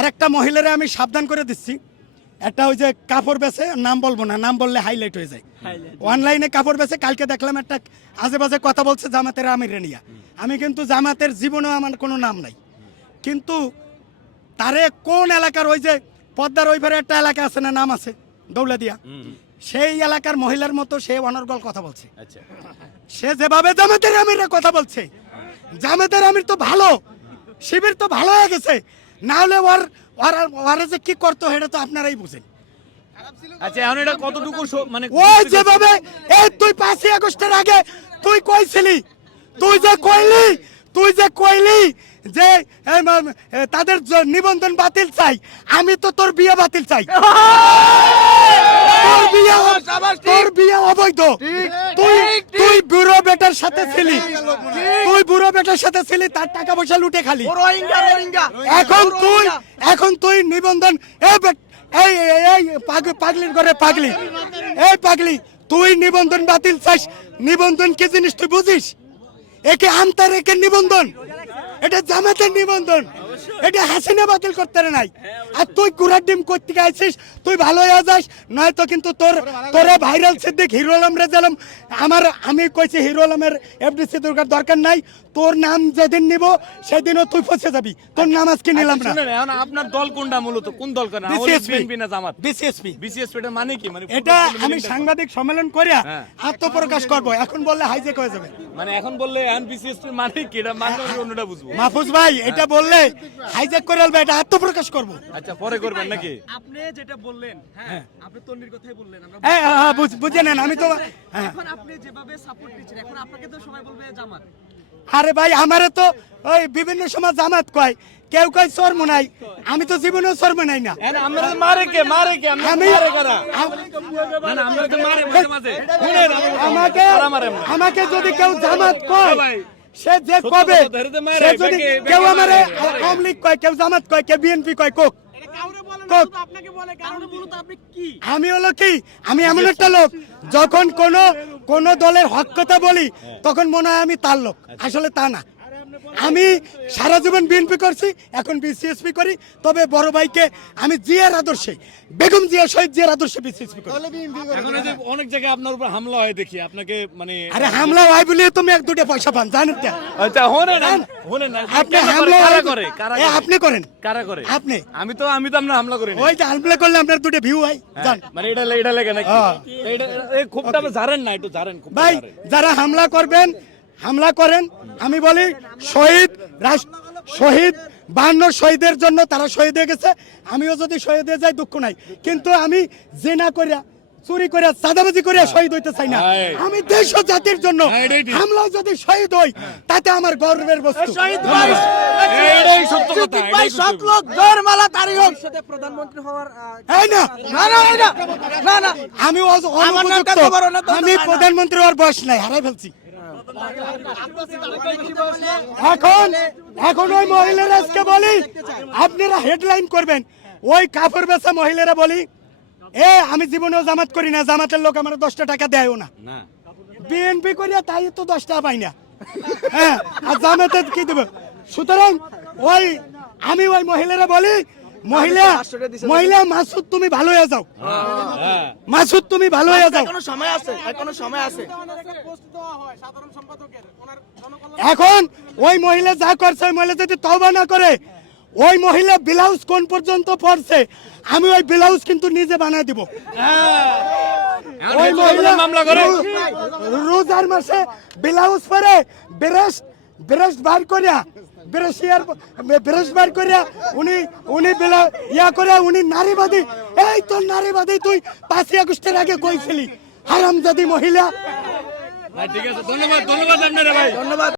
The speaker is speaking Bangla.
আরেকটা মহিলারে আমি সাবধান করে দিচ্ছি, একটা ওই যে কাপড় বেচে, নাম বলবো না, নাম বললে হাইলাইট হয়ে যায়, অনলাইনে কাপড় বেচে, কালকে দেখলাম একটা আজে বাজে কথা বলছে জামাতের আমির নিয়া। আমি কিন্তু জামাতের জীবনেও আমার কোনো নাম নাই, কিন্তু তারে কোন এলাকার ওই যে পদ্মার ওই পারে একটা এলাকা আছে না, নাম আছে দৌলাদিয়া, সেই এলাকার মহিলার মতো সে অনর্গল কথা বলছে। সে যেভাবে জামাতের আমিরের কথা বলছে, জামাতের আমির তো ভালো, শিবির তো ভালো হয়ে গেছে, না হলে ওরা যে কি করতো সেটা তো আপনারাই বুঝেন। আচ্ছা এখন এটা কতটুকু মানে ওই যেভাবে এই তুই 5ই আগস্টের আগে তুই কইছিলি, তুই যে কইলি যে তাদের নিবন্ধন বাতিল চাই, আমি তো তোর বিয়ে বাতিল চাই, তোর বিয়ে অবৈধ, তুই বুড়ো বেটার সাথে ছিলি, তার টাকা পয়সা লুটে খালি, এখন তুই নিবন্ধন এই পাগলির ঘরে পাগলি, এই পাগলি তুই নিবন্ধন বাতিল চাস, নিবন্ধন কি জিনিস তুই বুঝিস? একে আমতার একে নিবন্ধন, এটা জামাতের নিবন্ধন, এটা হাসিনা বাতিল করতে নাই। আর তুই কুড়ার ডিম করতে আইছিস, তুই ভালো হয়ে যাস, নয়তো কিন্তু তোরে ভাইরাল সিদ্দিক হিরো আলম রেজালম আমি কইছি হিরো আলমের এফডিসি দরকার নাই, তোর নাম যেদিন নিব সেদিনও তুই ফসে যাবি, তোর নাম আজকে নিলাম না। এখন আপনার দল কোনটা, মূলত কোন দল করেন? বিএনপি না জামাত? বিসিএসপি। এটা মানে কি? মানে এটা আমি সাংবাদিক সম্মেলন করে আত্মপ্রকাশ করব, এখন বললে হাইজেক হয়ে যাবে। মানে এখন বললে এখন বিসিএসপি মানে কি, এটা মানে অন্যটা বুঝবো। মাহফুজ ভাই এটা বললে হাইজেক করে আলবে, এটা আত্মপ্রকাশ করব। আচ্ছা পরে করবেন নাকি? আপনি যেটা বললেন, হ্যাঁ আপনি তন্নির কথাই বললেন, আমরা হ্যাঁ বুঝে নেন, আমি তো এখন আপনি যেভাবে সাপোর্ট দিচ্ছেন, এখন আপনাকে তো সবাই বলবে জামাত। আরে ভাই আমারে তো ওই বিভিন্ন সময় জামাত কয়, কেউ কয় চর্ম নাই, আমি তো জীবনেও চর্ম নাই না। আমরা মারে কে আমি মারে কারা? না না আমরা তো মারে মাঝে মাঝে শুনেন, আমাকে যদি কেউ জামাত কয়, সে যে কবে, সে যদি কেউ আমারে আওয়ামী লীগ কয়, কেউ জামাত কয়, কেউ বিএনপি কয়, কোক আমি হলো কি, আমি এমন একটা লোক যখন কোন দলের হক কথা বলি তখন মনে হয় আমি তার লোক, আসলে তা না। আমি সারা জীবন বিএনপি করছি, এখন বিসিএসপি করি, তবে বড় ভাইকে আমি জিয়ার আদর্শে, বেগম জিয়া শহীদ জিয়ার আদর্শে বিসিএসপি করি। এখন এই যে অনেক জায়গায় আপনার উপর হামলা হয় দেখি, আপনাকে মানে আরে হামলা হয় বলে তুমি এক দুটো পয়সা পান, জানেন তো? আচ্ছা শুনেন আপনি হামলা কারা করে? আপনি করেন, কারা করে? আপনি। আমি তো আপনার হামলা করি না। ওই যে হামলা করলে আপনার দুটো ভিউ হয়, জান। মানে এটা লেগে নাকি? এটা এই খুবটা জানেন না, একটু জানেন ভাই, যারা হামলা করবেন হামলা করেন, আমি বলি শহীদ 52 শহীদের জন্য তারা শহীদ হয়ে গেছে, আমিও যদি শহীদ হয়ে যাই দুঃখ নাই, কিন্তু আমি জিনা করিয়া, চুরি করিয়া, চাঁদাবাজি করিয়া শহীদ হইতে চাই না। আমি দেশ ও জাতির জন্য হামলা যদি শহীদ হই, তাতে আমার গর্বের বস্তু। এইটাই সত্য কথা, ভাই সব লোক জয়মালা তারি হোক, সাথে প্রধানমন্ত্রী হওয়ার এই না না আমি অনুপযুক্ত, আমি প্রধানমন্ত্রী হওয়ার বয়স নাই, হারাই ফেলছি। এখন ওই মহিলারা আজকে বলি, আপনারা হেডলাইন করবেন, ওই কাপড় বেচা মহিলারা বলি, আমি জীবনেও জামাত করি না, জামাতের লোক আমার 10 টাকা দেয়ও না, বিএনপি করিয়া তাই তো 10 টাকা পাই না, হ্যাঁ, আর জামাতের কি দেব? সুতরাং আমি ওই মহিলারা বলি, মহিলা মাসুদ তুমি ভালো হয়ে যাও, মাসুদ তুমি ভালো হয়ে যাও, এখনো সময় আছে। এখন ওই মহিলা যা করছে, ওই মহিলা যদি তওবা না করে, ওই মহিলা ব্লাউজ কোন পর্যন্ত পড়ছে, আমি ওই ব্লাউজ কিন্তু নিজে বানায় দিব। ওই মহিলা মামলা করে রোজার মাসে ব্লাউজ পরে ব্রেস্ট বার করিয়া, বৃহস্পতিবার করে উনি ইয়া করে উনি নারীবাদী। এই তো নারীবাদী, তুই 5ই আগস্টের আগে কইছিলি হারামজাদি মহিলা। ঠিক আছে, ধন্যবাদ আপনারা ভাই, ধন্যবাদ।